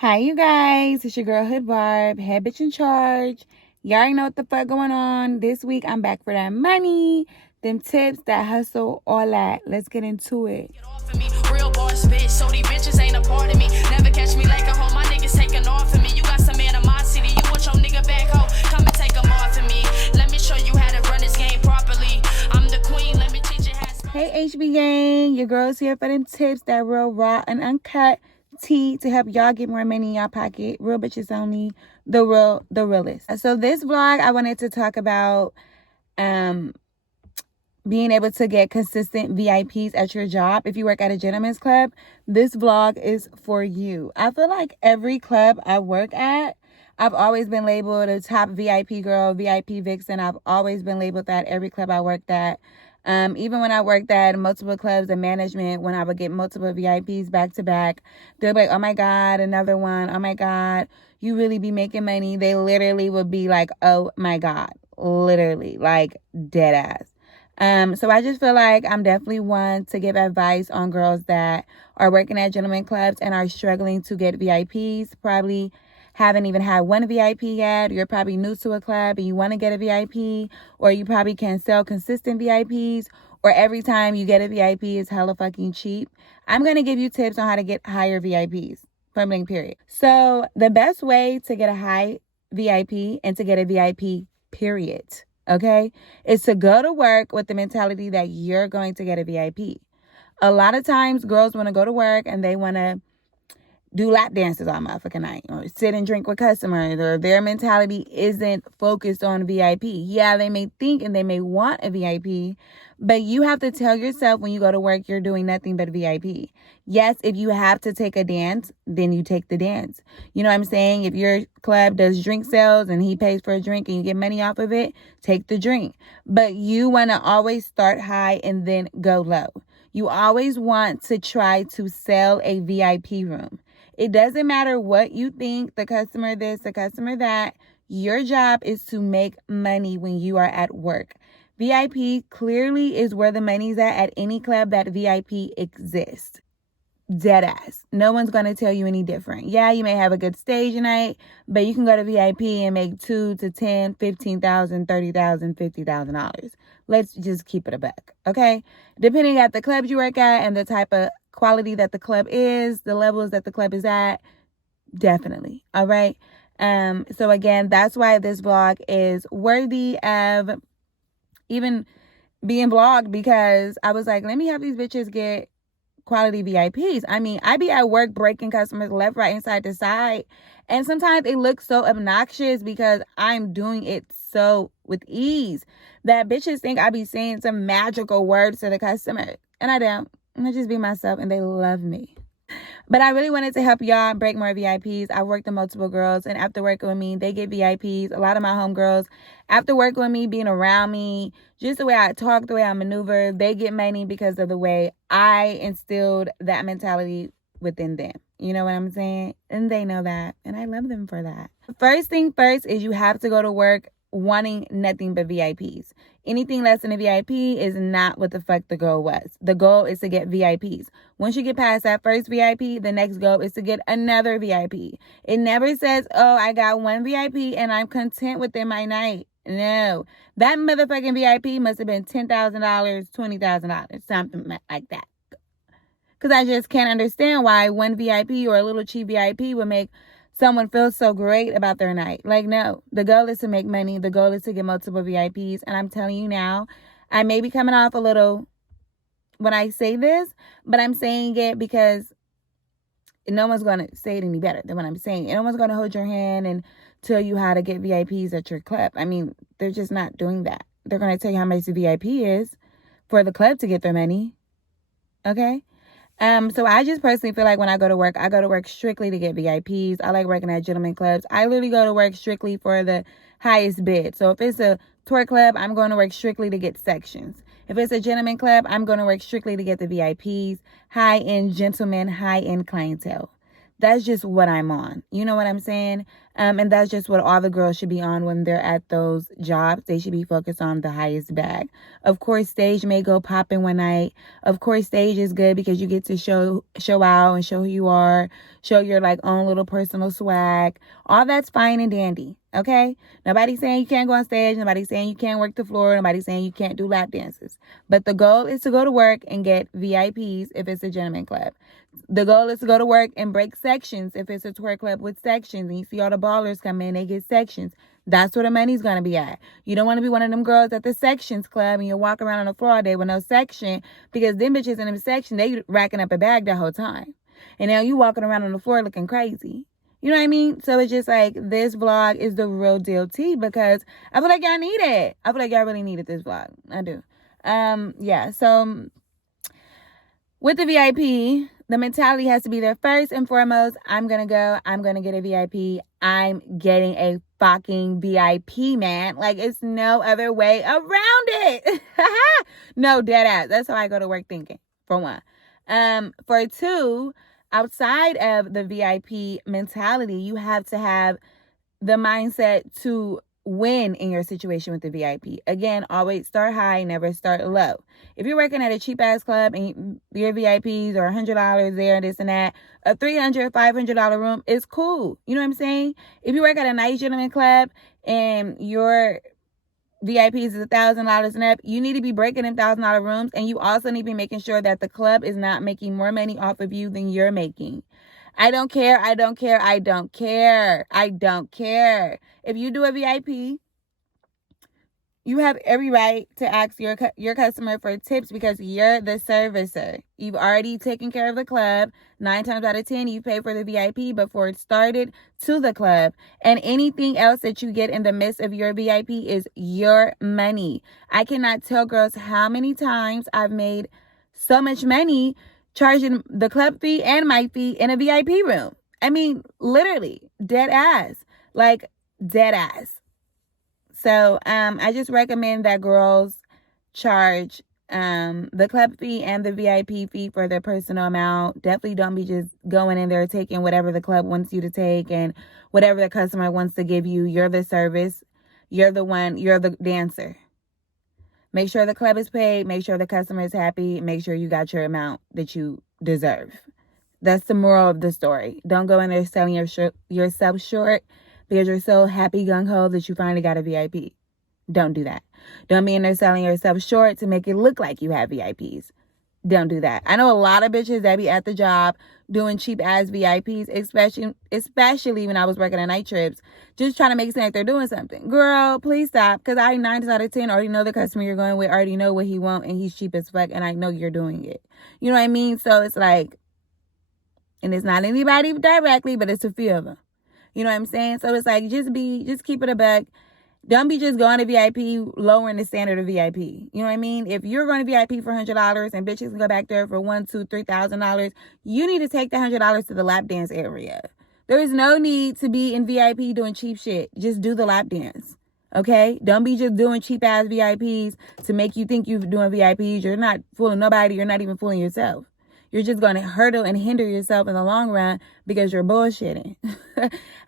Hi, you guys. It's your girl Hoodbarb, head bitch in charge. Y'all already know what the fuck going on. This week, I'm back for that money, them tips, that hustle, all that. Let's get into it. Get off of me, real boss bitch. So these bitches ain't a part of me. Never catch me like a hoe. My niggas taking off of me. You got some animosity. You want your nigga back hoe? Come and take them off of me. Let me show you how to run this game properly. I'm the queen. Let me teach you how to. Hey, HB gang. Your girl's here for them tips, that real raw and uncut tea to help y'all get more money in y'all pocket. Real bitches only. The realest. So this vlog, I wanted to talk about being able to get consistent VIPs at your job. If you work at a gentleman's club, this vlog is for you. I feel like every club I work at, I've always been labeled a top VIP girl, VIP vixen. I've always been labeled that every club I worked at. Even when I worked at multiple clubs and management, when I would get multiple VIPs back to back, they're like, oh my God, another one. Oh my God, you really be making money. They literally would be like, oh my God, literally, like dead ass. So I just feel like I'm definitely one to give advice on girls that are working at gentleman clubs and are struggling to get VIPs. Probably haven't even had one VIP yet. You're probably new to a club and you want to get a VIP, or you probably can sell consistent VIPs, or every time you get a VIP is hella fucking cheap. I'm going to give you tips on how to get higher VIPs. Point blank period. So the best way to get a high VIP and to get a VIP period, okay, is to go to work with the mentality that you're going to get a VIP. A lot of times girls want to go to work and they want to do lap dances all motherfucking night, or sit and drink with customers, or their mentality isn't focused on VIP. Yeah, they may think and they may want a VIP, but you have to tell yourself when you go to work, you're doing nothing but VIP. Yes, if you have to take a dance, then you take the dance. You know what I'm saying? If your club does drink sales and he pays for a drink and you get money off of it, take the drink. But you want to always start high and then go low. You always want to try to sell a VIP room. It doesn't matter what you think, the customer this, the customer that. Your job is to make money when you are at work. VIP clearly is where the money's at any club that VIP exists. Dead ass. No one's going to tell you any different. Yeah, you may have a good stage night, but you can go to VIP and make $2,000 to $10,000, $15,000, $30,000, $50,000. Let's just keep it a buck, okay? Depending at the clubs you work at and the type of quality that the club is, the levels that the club is at, definitely. All right. So again, that's why this vlog is worthy of even being vlogged, because I was like, let me have these bitches get quality VIPs. I mean, I be at work breaking customers left, right, and side to side. And sometimes it looks so obnoxious because I'm doing it so with ease that bitches think I be saying some magical words to the customer. And I don't. I just be myself and they love me. But I really wanted to help y'all break more VIPs. I worked with multiple girls, and after working with me, they get VIPs. A lot of my homegirls, after working with me, being around me, just the way I talk, the way I maneuver, they get money because of the way I instilled that mentality within them. You know what I'm saying? And they know that, and I love them for that. First thing first is you have to go to work wanting nothing but VIPs. Anything less than a VIP is not what the fuck the goal was. The goal is to get VIPs. Once you get past that first VIP, the next goal is to get another VIP. It never says, oh, I got one VIP and I'm content within my night. No, that motherfucking VIP must have been $10,000, $20,000, something like that. Because I just can't understand why one VIP or a little cheap VIP would make someone feels so great about their night. Like, no, the goal is to make money. The goal is to get multiple VIPs. And I'm telling you now, I may be coming off a little when I say this, but I'm saying it because no one's going to say it any better than what I'm saying. No one's going to hold your hand and tell you how to get VIPs at your club. I mean, they're just not doing that. They're going to tell you how much the VIP is for the club to get their money. Okay? So I just personally feel like when I go to work strictly to get VIPs. I like working at gentleman clubs. I literally go to work strictly for the highest bid. So if it's a tour club, I'm going to work strictly to get sections. If it's a gentleman club, I'm going to work strictly to get the VIPs, high-end gentlemen, high-end clientele. that's just what I'm on. You know what I'm saying? And that's just what all the girls should be on when they're at those jobs. They should be focused on the highest bag. Of course, stage may go popping one night. Of course, stage is good because you get to show out and show who you are, show your like own little personal swag. All that's fine and dandy. Okay? Nobody's saying you can't go on stage. Nobody's saying you can't work the floor. Nobody's saying you can't do lap dances. But the goal is to go to work and get VIPs if it's a gentleman club. The goal is to go to work and break sections if it's a twerk club with sections. And you see all the ballers come in, they get sections. That's where the money's going to be at. You don't want to be one of them girls at the sections club and you're walking around on the floor all day with no section, because them bitches in them section, they racking up a bag the whole time. And now you walking around on the floor looking crazy. You know what I mean? So it's just like, this vlog is the real deal tea, because I feel like y'all need it. I feel like y'all really needed this vlog. I do. Yeah. So with the VIP, the mentality has to be there first and foremost. I'm going to go. I'm going to get a VIP. I'm getting a fucking VIP, man. Like, it's no other way around it. No, dead ass. That's how I go to work thinking, for one. For two, outside of the VIP mentality, you have to have the mindset to win in your situation with the VIP. Again, always start high, never start low. If you're working at a cheap ass club and your VIPs are $100 there, this and that, a $300, $500 room is cool. You know what I'm saying? If you work at a nice gentleman club and your VIPs is $1,000 and up, you need to be breaking them $1,000 rooms, and you also need to be making sure that the club is not making more money off of you than you're making. I don't care. I don't care. I don't care. I don't care. If you do a VIP, you have every right to ask your customer for tips, because you're the servicer. You've already taken care of the club. 9 times out of 10, you pay for the VIP before it started to the club. And anything else that you get in the midst of your VIP is your money. I cannot tell girls how many times I've made so much money charging the club fee and my fee in a VIP room. I mean, literally, dead ass. Like, dead ass. So, I just recommend that girls charge the club fee and the VIP fee for their personal amount. Definitely don't be just going in there taking whatever the club wants you to take and whatever the customer wants to give you. You're the service. You're the one. You're the dancer. Make sure the club is paid. Make sure the customer is happy. Make sure you got your amount that you deserve. That's the moral of the story. Don't go in there selling yourself short because you're so happy gung-ho that you finally got a VIP. Don't do that. Don't be in there selling yourself short to make it look like you have VIPs. Don't do that. I know a lot of bitches that be at the job doing cheap ass VIPs, especially when I was working at night trips, just trying to make it seem like they're doing something. Girl, please stop, because I 9 times out of 10 already know the customer you're going with, already know what he wants, and he's cheap as fuck, and I know you're doing it. You know what I mean? So it's like, and it's not anybody directly, but it's a few of them. You know what I'm saying? So it's like, just keep it a buck. Don't be just going to VIP, lowering the standard of VIP. You know what I mean? If you're going to VIP for $100 and bitches can go back there for $1,000, $2,000, $3,000, you need to take the $100 to the lap dance area. There is no need to be in VIP doing cheap shit. Just do the lap dance. Okay? Don't be just doing cheap ass VIPs to make you think you're doing VIPs. You're not fooling nobody. You're not even fooling yourself. You're just going to hurdle and hinder yourself in the long run because you're bullshitting.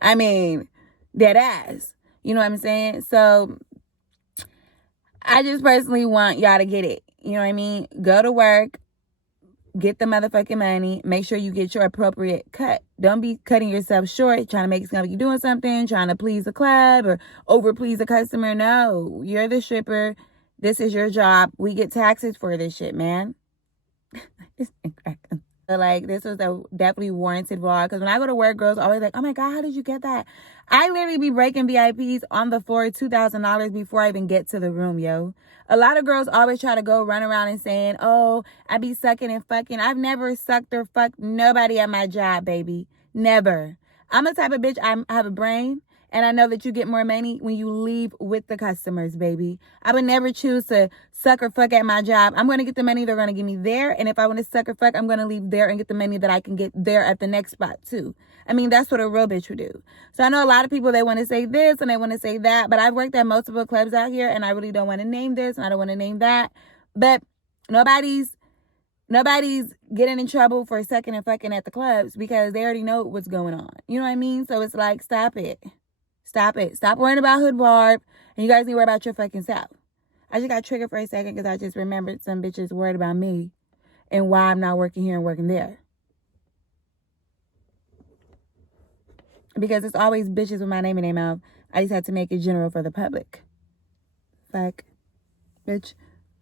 I mean, dead ass. You know what I'm saying? So I just personally want y'all to get it. You know what I mean? Go to work, get the motherfucking money, make sure you get your appropriate cut. Don't be cutting yourself short, trying to make it sound like you're doing something, trying to please the club or over please the customer. No, you're the stripper. This is your job. We get taxes for this shit, man. So, like, this was a definitely warranted vlog, because when I go to work, girls are always like, oh my God, how did you get that? I literally be breaking VIPs on the floor $2,000 before I even get to the room, yo. A lot of girls always try to go run around and saying, oh, I be sucking and fucking. I've never sucked or fucked nobody at my job, baby. Never. I'm the type of bitch, I have a brain. And I know that you get more money when you leave with the customers, baby. I would never choose to suck or fuck at my job. I'm going to get the money they're going to give me there. And if I want to suck or fuck, I'm going to leave there and get the money that I can get there at the next spot, too. I mean, that's what a real bitch would do. So I know a lot of people, they want to say this and they want to say that. But I've worked at multiple clubs out here, and I really don't want to name this and I don't want to name that. But nobody's Nobody's getting in trouble for sucking and fucking at the clubs because they already know what's going on. You know what I mean? So it's like, stop it. Stop it. Stop worrying about Hood Barb, and you guys need to worry about your fucking self. I just got triggered for a second because I just remembered some bitches worried about me and why I'm not working here and working there. Because it's always bitches with my name in their mouth. I just had to make it general for the public. Like, bitch,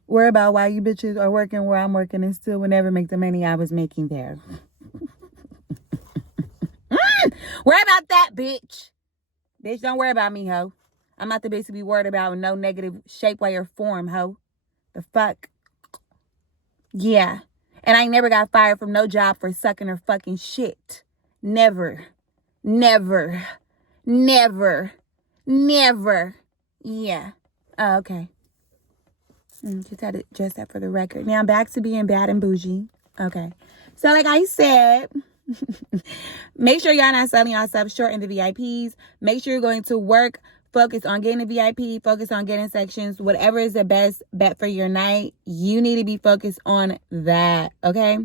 worry about why you bitches are working where I'm working and still will never make the money I was making there. Worry about that, bitch. Bitch, don't worry about me, ho. I'm not the bitch to be worried about in no negative shape, way, or form, ho. The fuck? Yeah. And I never got fired from no job for sucking or fucking shit. Never. Never. Never. Never. Yeah. Oh, okay. Just had to address that for the record. Now back to being bad and bougie. Okay. So like I said, make sure y'all not selling yourself short in the VIPs. Make sure you're going to work. Focus on getting a VIP. Focus on getting sections. Whatever is the best bet for your night, you need to be focused on that. Okay?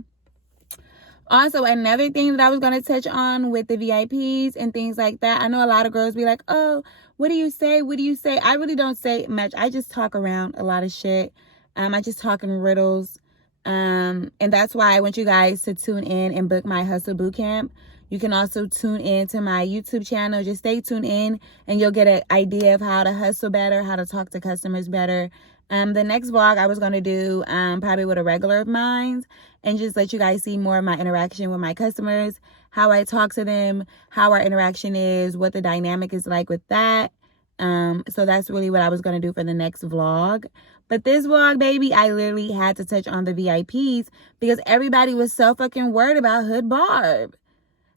Also, another thing that I was going to touch on with the VIPs and things like that. I know a lot of girls be like, oh, what do you say? What do you say? I really don't say much. I just talk around a lot of shit. I just talk in riddles. And that's why I want you guys to tune in and book my Hustle Bootcamp. You can also tune in to my YouTube channel. Just stay tuned in and you'll get an idea of how to hustle better, how to talk to customers better. The next vlog I was going to do probably with a regular of mine and just let you guys see more of my interaction with my customers, how I talk to them, how our interaction is, what the dynamic is like with that. So that's really what I was going to do for the next vlog. But this vlog, baby, I literally had to touch on the VIPs because everybody was so fucking worried about Hood Barb.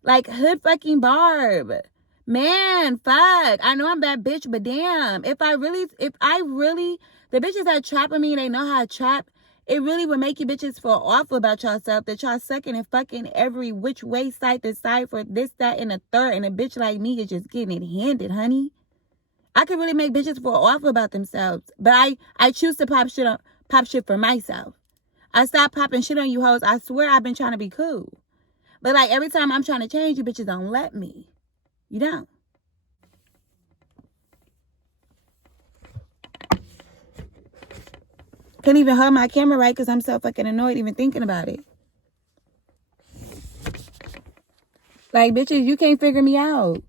Like, Hood fucking Barb. Man, fuck. I know I'm that bitch, but damn. If I really, the bitches that trapping me, they know how to trap. It really would make you bitches feel awful about yourself that y'all sucking and fucking every which way, side to side for this, that, and a third. And a bitch like me is just getting it handed, honey. I could really make bitches feel awful about themselves. But I choose to pop shit for myself. I stop popping shit on you hoes. I swear I've been trying to be cool. But like every time I'm trying to change, you bitches don't let me. You don't. Couldn't even hold my camera right because I'm so fucking annoyed even thinking about it. Like, bitches, you can't figure me out.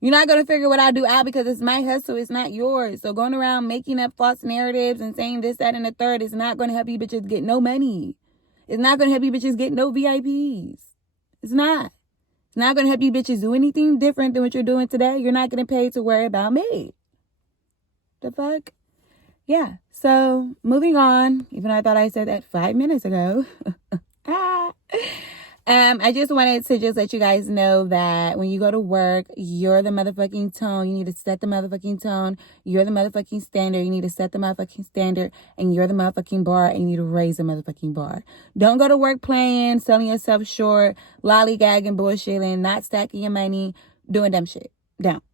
You're not going to figure what I do out because it's my hustle. It's not yours. So going around making up false narratives and saying this, that, and the third is not going to help you bitches get no money. It's not going to help you bitches get no VIPs. It's not. It's not going to help you bitches do anything different than what you're doing today. You're not getting paid to worry about me. The fuck? Yeah. So, moving on. Even though I thought I said that 5 minutes ago. I just wanted to just let you guys know that when you go to work, you're the motherfucking tone. You need to set the motherfucking tone. You're the motherfucking standard. You need to set the motherfucking standard. And you're the motherfucking bar. And you need to raise the motherfucking bar. Don't go to work playing, selling yourself short, lollygagging, bullshitting, not stacking your money, doing dumb shit. Don't.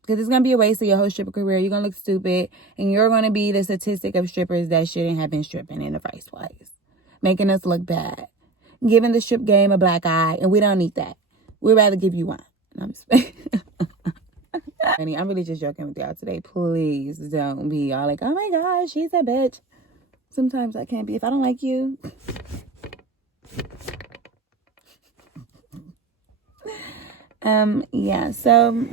Because it's going to be a waste of your whole stripper career. You're going to look stupid. And you're going to be the statistic of strippers that shouldn't have been stripping in the first place. Making us look bad. Giving the strip game a black eye. And we don't need that. We'd rather give you one. No, I'm just I'm really just joking with y'all today. Please don't be all like, oh my gosh, she's a bitch. Sometimes I can't be. If I don't like you. Yeah, so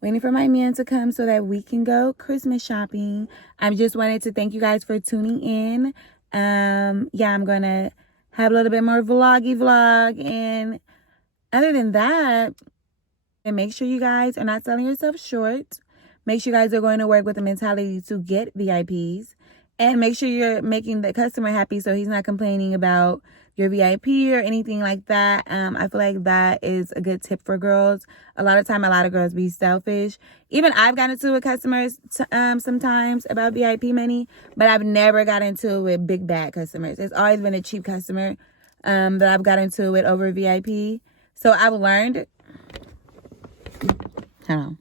waiting for my man to come so that we can go Christmas shopping. I just wanted to thank you guys for tuning in. Yeah, I'm gonna have a little bit more vlog, and other than that, and make sure you guys are not selling yourself short. Make sure you guys are going to work with the mentality to get VIPs, and make sure you're making the customer happy so he's not complaining about your VIP or anything like that. I feel like that is a good tip for girls. A lot of girls be selfish. Even I've gotten into it with customers sometimes about VIP money, but I've never got into it with big bad customers. It's always been a cheap customer that I've got into it over VIP. So I've learned. Hold on.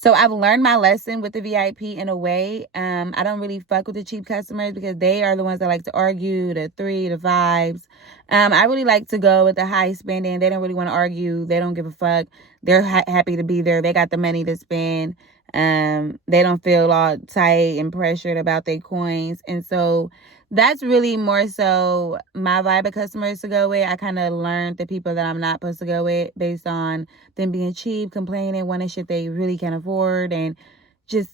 So I've learned my lesson with the VIP in a way. I don't really fuck with the cheap customers because they are the ones that like to argue, the 3, the 5s. I really like to go with the high spending. They don't really want to argue. They don't give a fuck. They're happy to be there. They got the money to spend. They don't feel all tight and pressured about their coins. And so that's really more so my vibe of customers to go with. I kind of learned the people that I'm not supposed to go with based on them being cheap, complaining, wanting shit they really can't afford, and just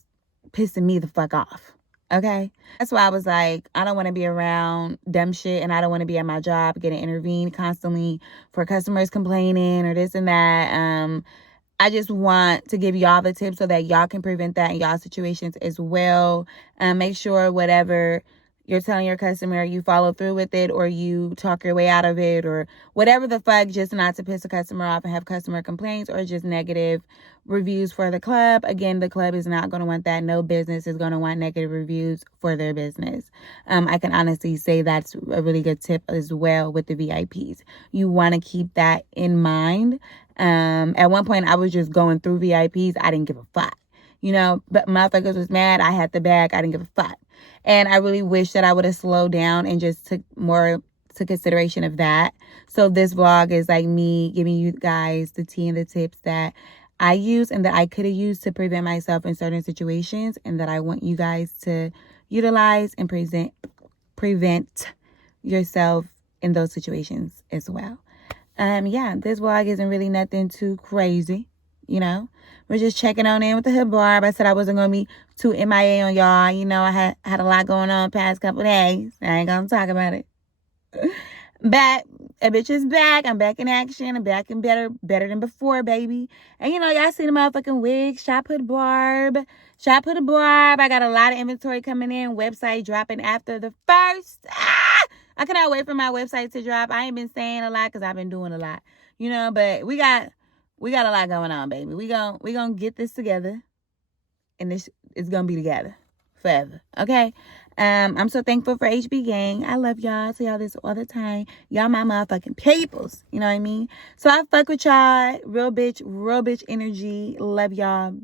pissing me the fuck off. Okay? That's why I was like, I don't want to be around dumb shit, and I don't want to be at my job getting intervened constantly for customers complaining or this and that. I just want to give y'all the tips so that y'all can prevent that in y'all situations as well. Make sure whatever you're telling your customer, you follow through with it, or you talk your way out of it, or whatever the fuck, just not to piss a customer off and have customer complaints or just negative reviews for the club. Again, the club is not going to want that. No business is going to want negative reviews for their business. I can honestly say that's a really good tip as well with the VIPs. You want to keep that in mind. At one point I was just going through VIPs. I didn't give a fuck, but motherfuckers was mad. I had the bag. I didn't give a fuck. And I really wish that I would have slowed down and just took more to consideration of that. So this vlog is like me giving you guys the tea and the tips that I use and that I could have used to prevent myself in certain situations, and that I want you guys to utilize and prevent yourself in those situations as well. Yeah, this vlog isn't really nothing too crazy, We're just checking on in with the hood barb. I said I wasn't going to be too MIA on y'all. I had a lot going on past couple days. I ain't going to talk about it. But a bitch is back. I'm back in action. I'm back and better than before, baby. And y'all see the motherfucking wig. Shop-hood-barb. Shop-hood-barb. I got a lot of inventory coming in. Website dropping after the 1st. I cannot wait for my website to drop. I ain't been saying a lot because I've been doing a lot, but we got a lot going on, baby. We gonna get this together, and this is gonna be together forever. Okay. I'm so thankful for HB Gang. I love y'all. I tell y'all this all the time. Y'all my motherfucking peoples. You know what I mean? So I fuck with y'all. Real bitch energy. Love y'all.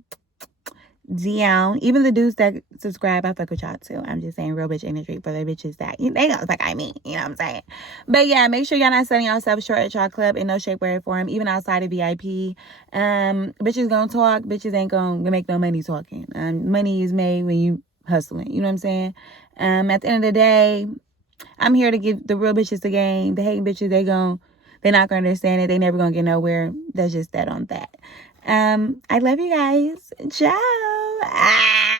Down. Even the dudes that subscribe, I fuck with y'all too. I'm just saying real bitch energy for the bitches that they know what the fuck I mean. You know what I'm saying? But yeah, make sure y'all not selling yourself short at y'all club in no shape, way, or form, even outside of VIP. Bitches gonna talk. Bitches ain't gonna make no money talking. Money is made when you hustling. You know what I'm saying? At the end of the day, I'm here to give the real bitches the game. The hating bitches, they're not gonna understand it. They never gonna get nowhere. That's just that on that. I love you guys. Ciao.